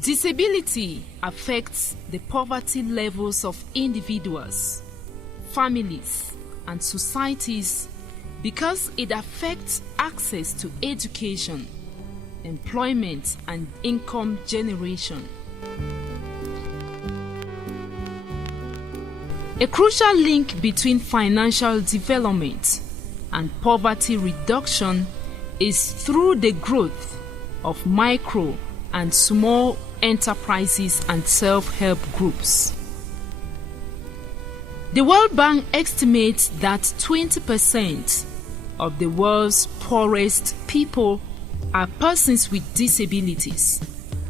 Disability affects the poverty levels of individuals, families, and societies because it affects access to education, employment, and income generation. A crucial link between financial development and poverty reduction is through the growth of micro and small enterprises and self-help groups. The World Bank estimates that 20% of the world's poorest people are persons with disabilities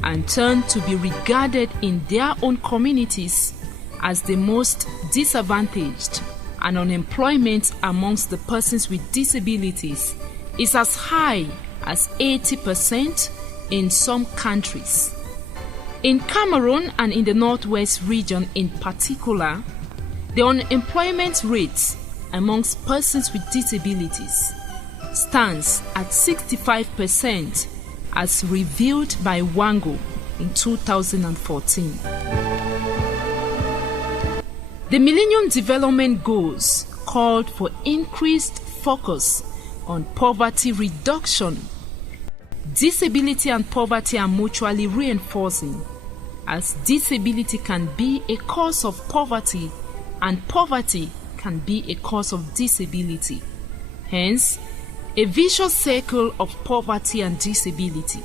and turn to be regarded in their own communities as the most disadvantaged, and unemployment amongst the persons with disabilities is as high as 80% in some countries. In Cameroon and in the Northwest region in particular, the unemployment rate amongst persons with disabilities stands at 65%, as revealed by Wango in 2014. The Millennium Development Goals called for increased focus on poverty reduction. Disability and poverty are mutually reinforcing, as disability can be a cause of poverty and poverty can be a cause of disability. Hence, a vicious circle of poverty and disability.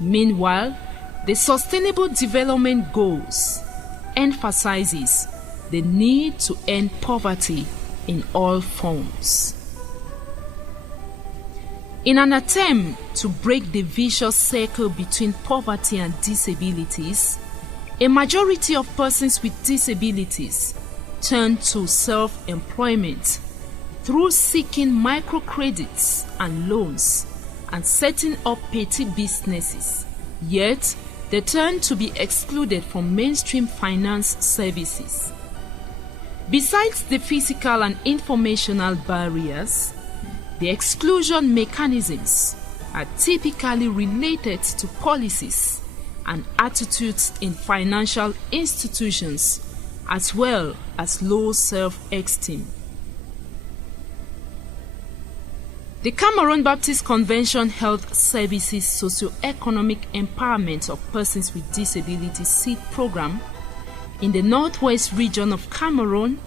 Meanwhile, the Sustainable Development Goals emphasizes the need to end poverty in all forms. In an attempt to break the vicious circle between poverty and disabilities, a majority of persons with disabilities turn to self-employment through seeking microcredits and loans and setting up petty businesses. Yet, they turn to be excluded from mainstream finance services. Besides the physical and informational barriers, the exclusion mechanisms are typically related to policies and attitudes in financial institutions, as well as low self-esteem. The Cameroon Baptist Convention Health Services Socio-Economic Empowerment of Persons with Disabilities SEED program in the Northwest region of Cameroon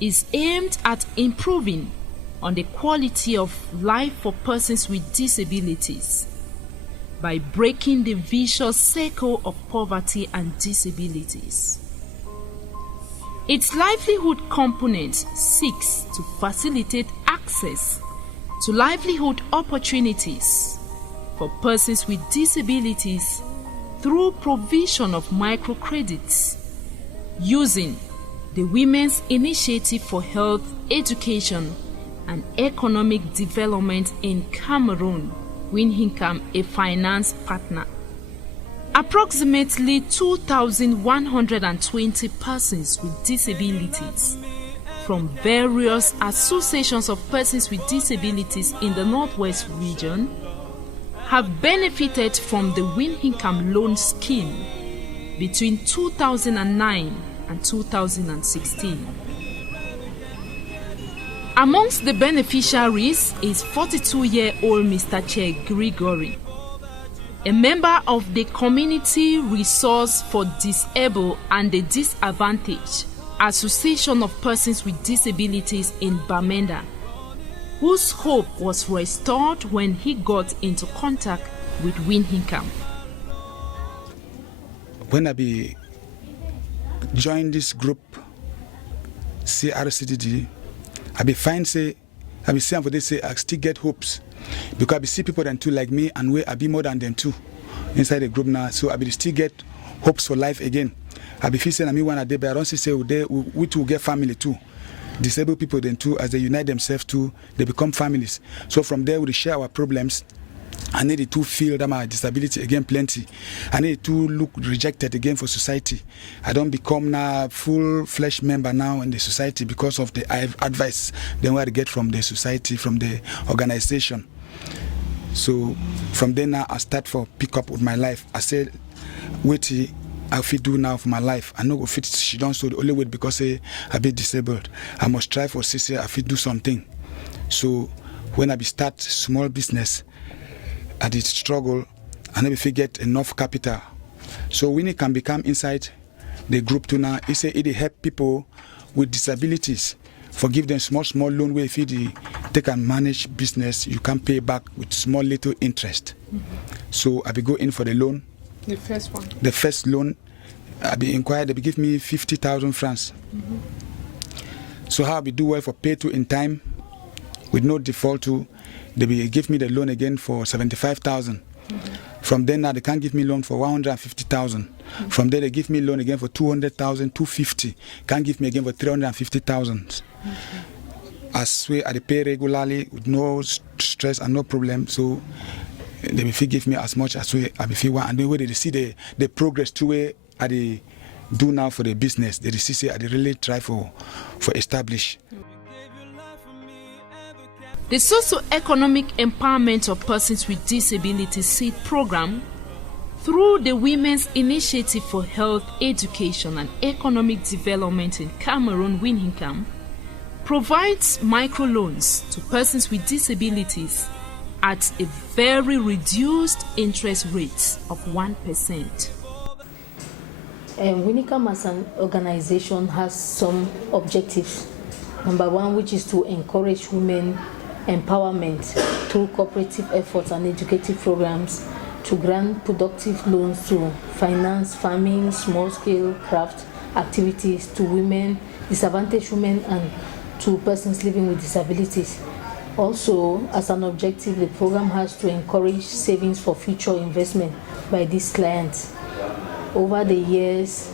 is aimed at improving on the quality of life for persons with disabilities by breaking the vicious circle of poverty and disabilities. Its livelihood component seeks to facilitate access to livelihood opportunities for persons with disabilities through provision of microcredits using the Women's Initiative for Health, Education and Economic Development in Cameroon, Winhincam, a finance partner. Approximately 2,120 persons with disabilities from various associations of persons with disabilities in the Northwest region have benefited from the Winhincam loan scheme between 2009 and 2016. Amongst the beneficiaries is 42-year-old Mr. Che Gregory, a member of the Community Resource for Disabled and the Disadvantaged Association of Persons with Disabilities in Bamenda, whose hope was restored when he got into contact with Winhincam. When I joined this group, CRCDD, I find say, I see for they say I still get hopes because I see people than two like me and we I be more than them too inside the group now. So I still get hopes for life again. I be feeling I mean one a day, but I don't say we too get family too. Disabled people then too, as they unite themselves too, they become families. So from there we share our problems. I need to feel that my disability again plenty. I need to look rejected again for society. I don't become now full-fledged member now in the society because of the advice then what I get from the society, from the organization. So from then now I start for pick up with my life. I said what I fit do now for my life. I no go fit she don't so the only way because I be disabled. I must try for CC I fit do something. So when I be start small business, I did struggle and if I get enough capital. So when it can become inside the group to now, it help people with disabilities. Forgive them small loan where if you take and manage business, you can pay back with small little interest. So I be go in for the loan. The first one. The first loan, I be inquired, they be give me 50,000 francs. So how I be do well for pay to in time, with no default to, they be give me the loan again for 75,000. From then now they can't give me loan for 150,000. From there they give me loan again for 200,000, 250. Can't give me again for 350,000. I swear I pay regularly with no stress and no problem. So they will give me as much as I feel want. And then when they see the progress to where I do now for the business, they see say I really try for establish. The socio-economic empowerment of persons with disabilities seed program through the Women's Initiative for Health, Education and Economic Development in Cameroon, Winhincam, provides microloans to persons with disabilities at a very reduced interest rate of 1%. Winhincam as an organization has some objectives. Number one, which is to encourage women empowerment through cooperative efforts and educative programs, to grant productive loans to finance farming, small-scale craft activities to women, disadvantaged women, and to persons living with disabilities. Also, as an objective, the program has to encourage savings for future investment by these clients. Over the years,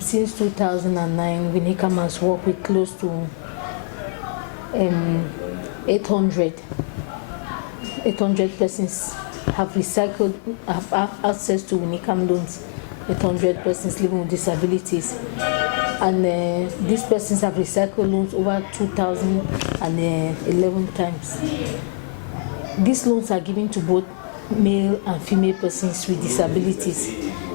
since 2009, Winhincam has worked with close to 800 persons have access to Winhincam loans. 800 persons living with disabilities, and these persons have recycled loans over 2,011 times. These loans are given to both male and female persons with disabilities.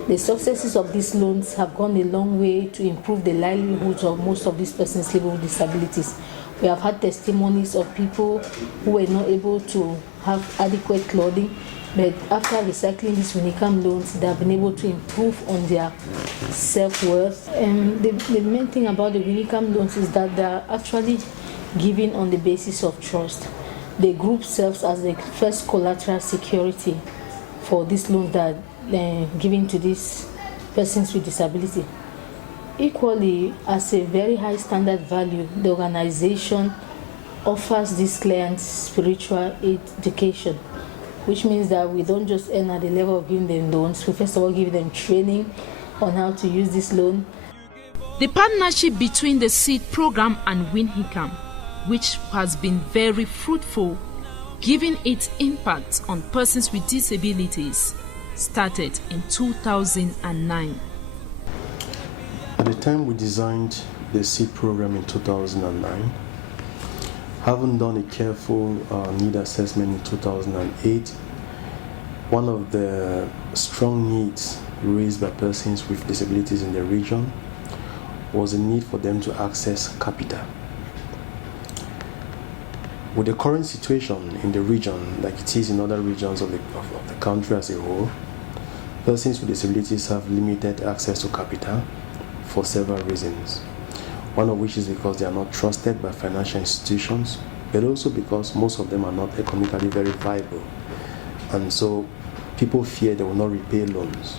The successes of these loans have gone a long way to improve the livelihoods of most of these persons living with disabilities. We have had testimonies of people who were not able to have adequate clothing, but after recycling these Winhincam loans, they have been able to improve on their self-worth. The main thing about the Winhincam loans is that they are actually given on the basis of trust. The group serves as the first collateral security for these loans that are given to these persons with disability. Equally, as a very high standard value, the organization offers these clients spiritual education, which means that we don't just end at the level of giving them loans. We first of all give them training on how to use this loan. The partnership between the SEED program and Winhincam, which has been very fruitful, given its impact on persons with disabilities, started in 2009. At the time we designed the SEED program in 2009, having done a careful need assessment in 2008, one of the strong needs raised by persons with disabilities in the region was a need for them to access capital. With the current situation in the region, like it is in other regions of the country as a whole, persons with disabilities have limited access to capital for several reasons. One of which is because they are not trusted by financial institutions, but also because most of them are not economically very viable. And so people fear they will not repay loans.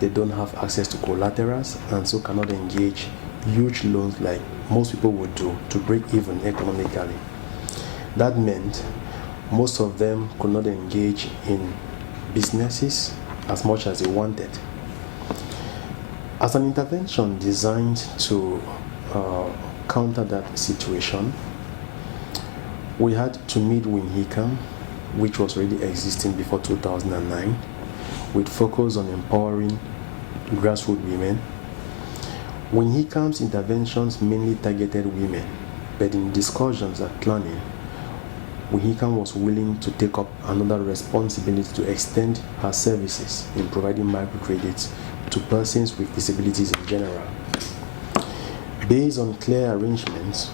They don't have access to collaterals and so cannot engage huge loans like most people would do to break even economically. That meant most of them could not engage in businesses as much as they wanted. As an intervention designed to counter that situation, we had to meet Winhincam, which was already existing before 2009, with focus on empowering grassroots women. Winhincam's interventions mainly targeted women, but in discussions and planning, Winhicam was willing to take up another responsibility to extend her services in providing microcredits to persons with disabilities in general. Based on clear arrangements,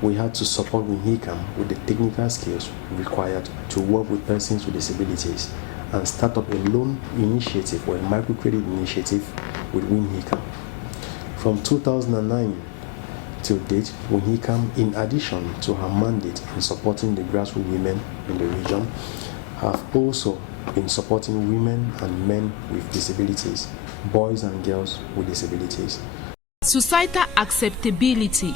we had to support Winhicam with the technical skills required to work with persons with disabilities and start up a loan initiative or a microcredit initiative with Winhicam. From 2009 till date, Winhicam, in addition to her mandate in supporting the grassroots women in the region, have also been supporting women and men with disabilities, boys and girls with disabilities. Societal acceptability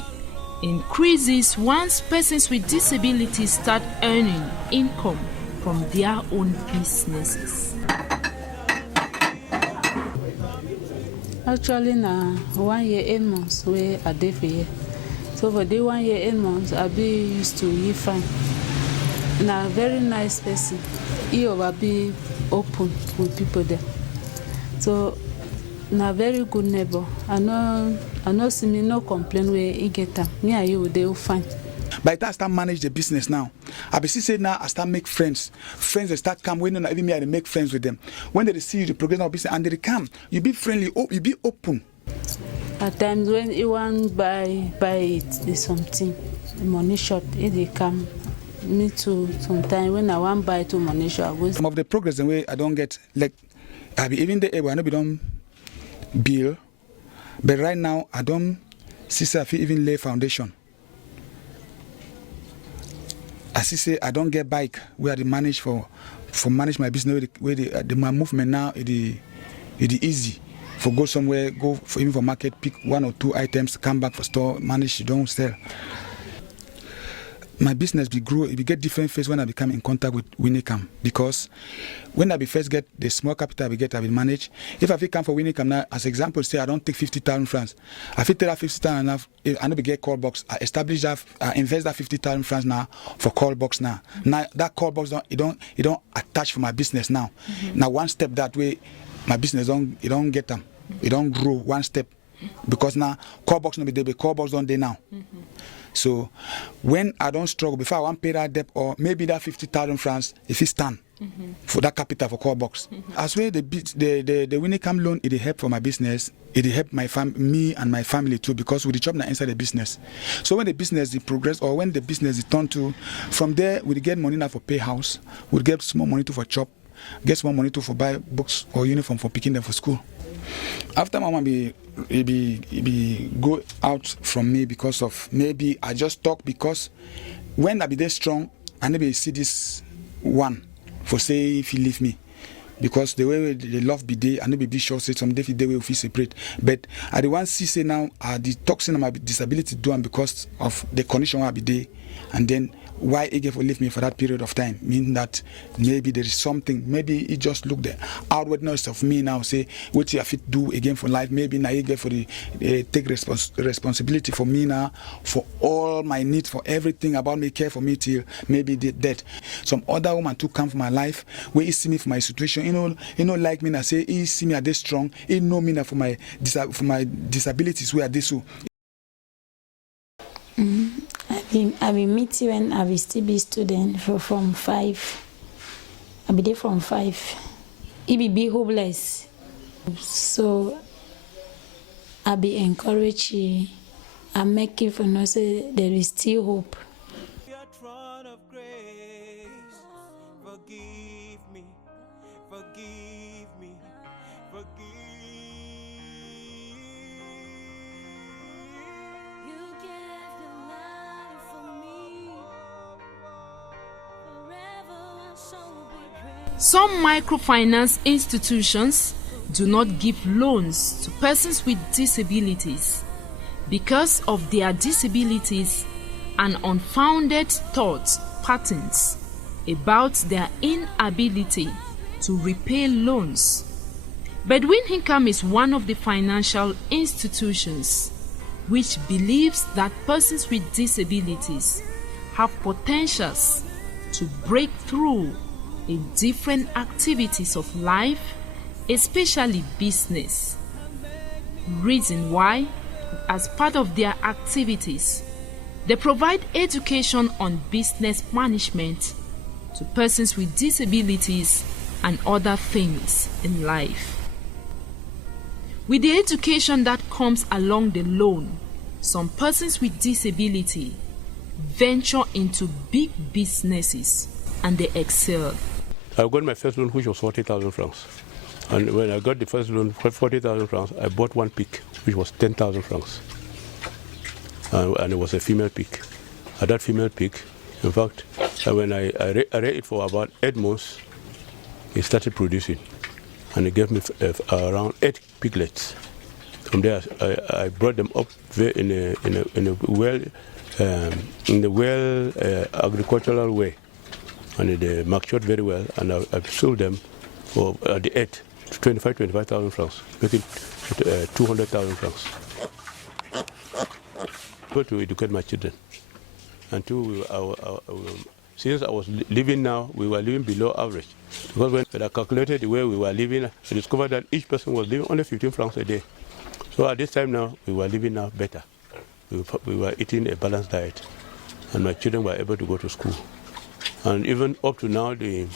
increases once persons with disabilities start earning income from their own businesses. Actually, na 1 year 8 months where I did for here. So for the 1 year 8 months, I be used to you fine. Na very nice person. He will be open with people there. So na very good neighbor. I know see me no complain where he get them. Me and you they will fine. By the time I start manage the business now, I be say now I start make friends. Friends they start come when even me I make friends with them. When they see you the progress of business and they come, you be friendly, you be open. At times when you want buy it something, money short, they come. Me too. Sometimes when I want buy to money short, I go. Some of the progress the way I don't get like I be even the able I know be don't bill, but right now I don't see if even lay foundation. I say I don't get bike where I manage for manage my business where my movement now it easy for go somewhere, go for even for market, pick 1 or 2 items, come back for store, manage, you don't sell. My business be grow, it be get different phase when I become in contact with Winhicam, because when I be first get the small capital I will manage. If I come for Winhicam now, as example, say I don't take 50,000 francs. I fit take that 50,000 enough, I know be get call box. I establish that, I invest that 50,000 francs now for call box now. Now that call box it don't attach for my business now. Now one step that way, my business don't get them. It don't grow one step. Because now call box no be there, but call box don't there now. So when I don't struggle, before I want to pay that debt or maybe that 50,000 francs, if it stand for that capital for call box. As well, the Winhicam loan, it help for my business. It help me and my family too, because with the job now inside the business. So when the business is progress or when the business is turned to, from there we get money now for pay house, we get small money to for chop, get small money to for buy books or uniform for picking them for school. After my mom be go out from me because of maybe I just talk because when I be there strong I never see this one for say if he leave me because the way the love be there I never be sure say some day they will feel separate, but I the one see say now the toxin of my disability do and because of the condition where I be there, and then why he gave leave me for that period of time, mean that maybe there is something, maybe he just look the outwardness of me now, say what you fit do again for life, maybe now he gave for the take responsibility for me now, for all my needs, for everything about me, care for me till maybe death. Some other woman to come for my life, where he see me for my situation, you know like me now, say he see me at this strong, he know me now for my disabilities where this so. I will meet you when I will still be student from 5. I be there from 5. It be hopeless. So I be encouraged. I make it for no say there is still hope. Forgive me, forgive me, forgive. Some microfinance institutions do not give loans to persons with disabilities because of their disabilities and unfounded thought patterns about their inability to repay loans. But Winhicam is one of the financial institutions which believes that persons with disabilities have potentials to break through in different activities of life, especially business. Reason why, as part of their activities, They provide education on business management to persons with disabilities and other things in life. With the education that comes along the loan, some persons with disability venture into big businesses and they excel. I got my first loan, which was 40,000 francs. And when I got the first loan for 40,000 francs, I bought one pig, which was 10,000 francs. And it was a female pig. And that female pig, in fact, when I read it for about 8 months, it started producing. And it gave me around 8 piglets. From there, I brought them up in a well agricultural way, and they matured very well. And I sold them for the 25,000 francs, making 200,000 francs. But to educate my children, and since I was living now, we were living below average. Because when I calculated the way we were living, I discovered that each person was living only 15 francs a day. So at this time now, we were living now better. We were eating a balanced diet, and my children were able to go to school. And even up to now, I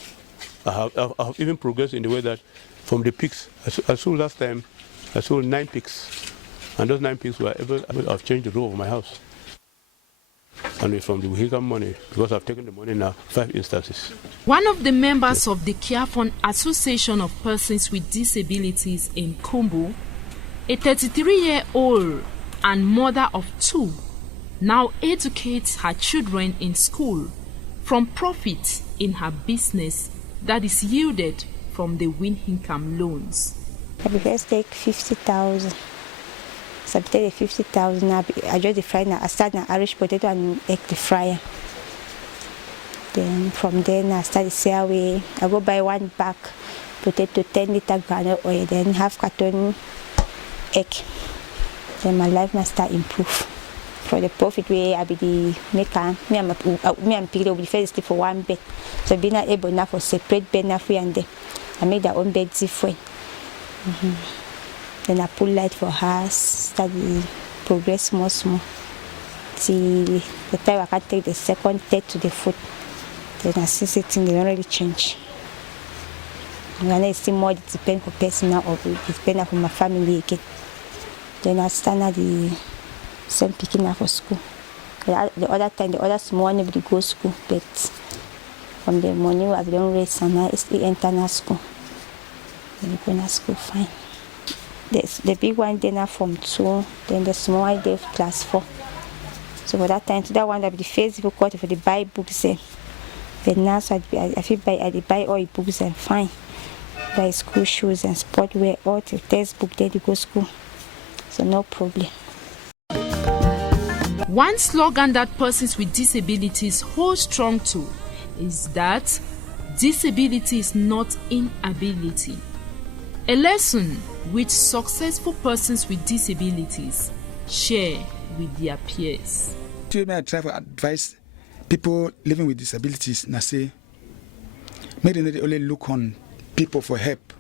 have even progressed in the way that from the pigs, I sold last time, I sold 9 pigs. And those 9 pigs were able to have changed the roof of my house. And it's from the vehicle money, because I've taken the money now 5 instances. One of the members of the Care Fund Association of Persons with Disabilities in Kumbu, a 33-year-old and mother of 2, now educates her children in school from profit in her business that is yielded from the Win Income loans. I first take 50,000. So I take the 50,000. I just the fry now. I start an Irish potato and egg the fryer. Then from there I start the sell away. I go buy 1 bag potato, 10 liter granule oil, then half carton egg. Then my life must start improve. For the profit way I be the maker. Me and people will be first sleep for 1 bed. So being able now for separate bed now free and there. I make their own bed different. Then I put light for her, start the progress small. Till the time I can take the second, third to the foot. Then I see sitting, they don't really change. When I see more, it depends for personal or it depends for my family again. Then I stand at the same picking up for school. The other time, the other small one, nobody go to school, but from the morning I don't raise and I enter school. Then go to school fine. The big one then are from 2, then the small one they class 4. So for that time, to that one that be the first difficult for the buy books. Then now so I feel I buy all the books and fine. Buy school shoes and sport wear, all the textbook there to go to school. So no problem. One slogan that persons with disabilities hold strong to is that disability is not inability. A lesson which successful persons with disabilities share with their peers. I try to advise people living with disabilities and say, make them only look on people for help.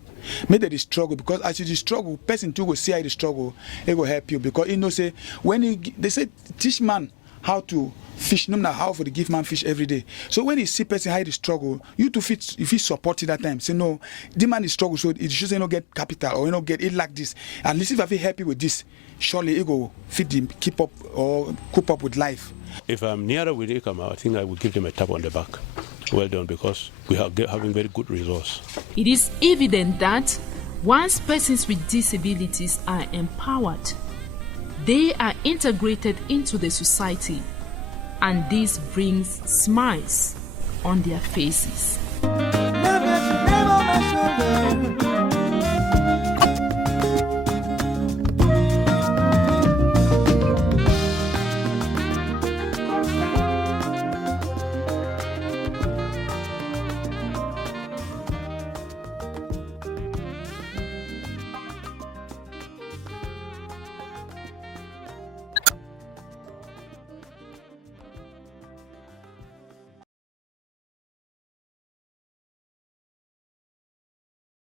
Make them struggle, because as you struggle, person too will see how you struggle, it will help you. Because you know, say when they say teach man how to fish, no matter how for the give man fish every day. So when you see person how they struggle, you to fit if you support it that time. Say no, the man is struggle, so it should not get capital or get it like this. At least if I feel happy with this, surely it will fit him, keep up or cope up with life. If I'm nearer with ICAM, I think I will give them a tap on the back. Well done, because we are having very good results. It is evident that once persons with disabilities are empowered, they are integrated into the society, and this brings smiles on their faces.